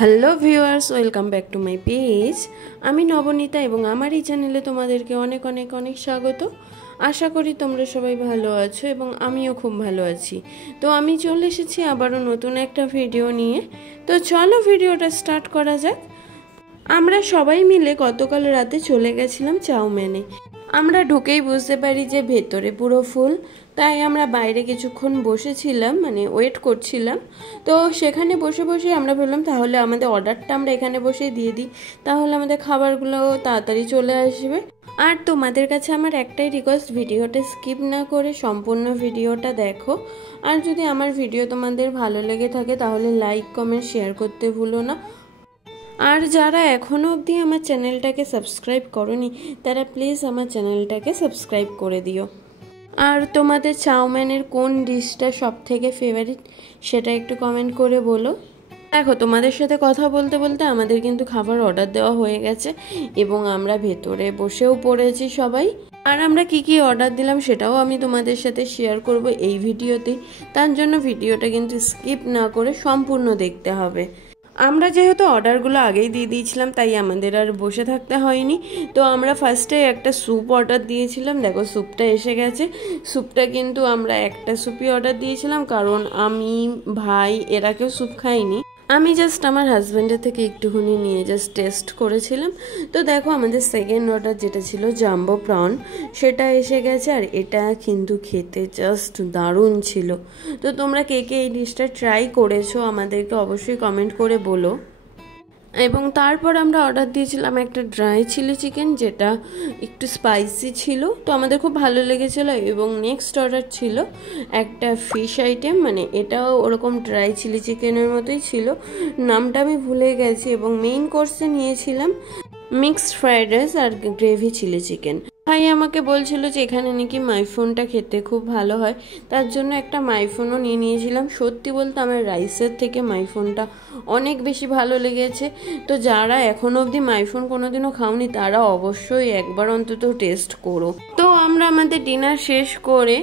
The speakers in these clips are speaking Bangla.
Hello viewers, welcome back to my page. আমি নবনীতা এবং আমার এই চ্যানেলে তোমাদেরকে অনেক অনেক অনেক স্বাগত। আশা করি তোমরা সবাই ভালো আছো এবং আমিও খুব ভালো আছি। তো আমি চলে এসেছি আবারও নতুন একটা ভিডিও নিয়ে। তো চলো ভিডিওটা স্টার্ট করা যাক। আমরা সবাই মিলে গতকাল রাতে চলে গেছিলাম চাউম্যানে। আমরা ঢুকেই বুঝতে পারি যে ভেতরে পুরো ফুল, তাই আমরা বাইরে কিছুক্ষণ বসেছিলাম, মানে ওয়েট করছিলাম। তো সেখানে বসে বসে আমরা ভাবলাম তাহলে আমাদের অর্ডারটা আমরা এখানে বসেই দিয়ে দিই, তাহলে আমাদের খাবারগুলো তাড়াতাড়ি চলে আসবে। আর তোমাদের কাছে আমার একটাই রিকোয়েস্ট, ভিডিওটা স্কিপ না করে সম্পূর্ণ ভিডিওটা দেখো। আর যদি আমার ভিডিও তোমাদের ভালো লেগে থাকে তাহলে লাইক কমেন্ট শেয়ার করতে ভুলো না। আর যারা এখনও অবধি আমার চ্যানেলটাকে সাবস্ক্রাইব করোনি তারা প্লিজ আমার চ্যানেলটাকে সাবস্ক্রাইব করে দিও। আর তোমাদের চাউম্যানের কোন ডিশটা সব থেকে ফেভারিট সেটা একটু কমেন্ট করে বলো। দেখো, তোমাদের সাথে কথা বলতে বলতে আমাদের কিন্তু খাবার অর্ডার দেওয়া হয়ে গেছে এবং আমরা ভেতরে বসেও পড়েছি সবাই। আর আমরা কি কি অর্ডার দিলাম সেটাও আমি তোমাদের সাথে শেয়ার করব এই ভিডিওতেই। তার জন্য ভিডিওটা কিন্তু স্কিপ না করে সম্পূর্ণ দেখতে হবে। আমরা যেহেতু অর্ডারগুলো আগেই দিয়ে দিয়েছিলাম তাই আমাদের আর বসে থাকতে হয়নি। তো আমরা ফার্স্টে একটা স্যুপ অর্ডার দিয়েছিলাম। দেখো, স্যুপটা এসে গেছে। স্যুপটা কিন্তু আমরা একটা স্যুপই অর্ডার দিয়েছিলাম, কারণ আমি, ভাই এরা কেউ স্যুপ খাইনি। আমি জাস্ট আমার হাজব্যান্ডের থেকে একটুখানি নিয়ে জাস্ট টেস্ট করেছিলাম। তো দেখো, আমাদের সেকেন্ড অর্ডার যেটা ছিল জাম্বো প্রন, সেটা এসে গেছে। আর এটা কিন্তু খেতে জাস্ট দারুণ ছিল। তো তোমরা কে কে এই ডিশটা ট্রাই করেছো আমাদেরকে অবশ্যই কমেন্ট করে বলো। এবং তারপর আমরা অর্ডার দিয়েছিলাম একটা ড্রাই চিলি চিকেন, যেটা একটু স্পাইসি ছিল, তো আমাদের খুব ভালো লেগেছিলো। এবং নেক্সট অর্ডার ছিল একটা ফিশ আইটেম, মানে এটাও ওরকম ড্রাই চিলি চিকেনের মতোই ছিল, নামটা আমি ভুলে গেছি। এবং মেইন কোর্সে নিয়েছিলাম মিক্সড ফ্রাইড রাইস আর গ্রেভি চিলি চিকেন। ভাই আমাকে বলছিল যে এখানে নাকি মাইফোনটা খেতে খুব ভালো হয়, তার জন্য একটা মাইফোনও নিয়ে নিয়েছিলাম। সত্যি বলতে আমার রাইসের থেকে মাইফোনটা অনেক বেশি ভালো লেগেছে। তো যারা এখনো অবধি মাইফোন কোনোদিনও খাওনি তারা অবশ্যই একবার অন্তত টেস্ট করো। তো আমরা আমাদের ডিনার শেষ করে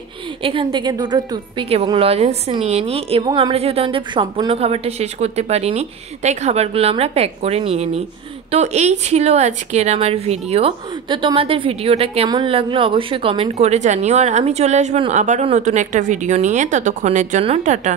এখান থেকে দুটো টুথপিক এবং লজেন্স নিয়ে নিই। এবং আমরা যেহেতু আমাদের সম্পূর্ণ খাবারটা শেষ করতে পারিনি তাই খাবারগুলো আমরা প্যাক করে নিয়ে নিই। তো এই ছিল আজকের আমার ভিডিও। তো তোমাদের ভিডিওটা কেমন লাগলো অবশ্যই কমেন্ট করে জানিও। আর আমি চলে আসবো আবারও নতুন একটা ভিডিও নিয়ে। ততক্ষণের জন্য টাটা।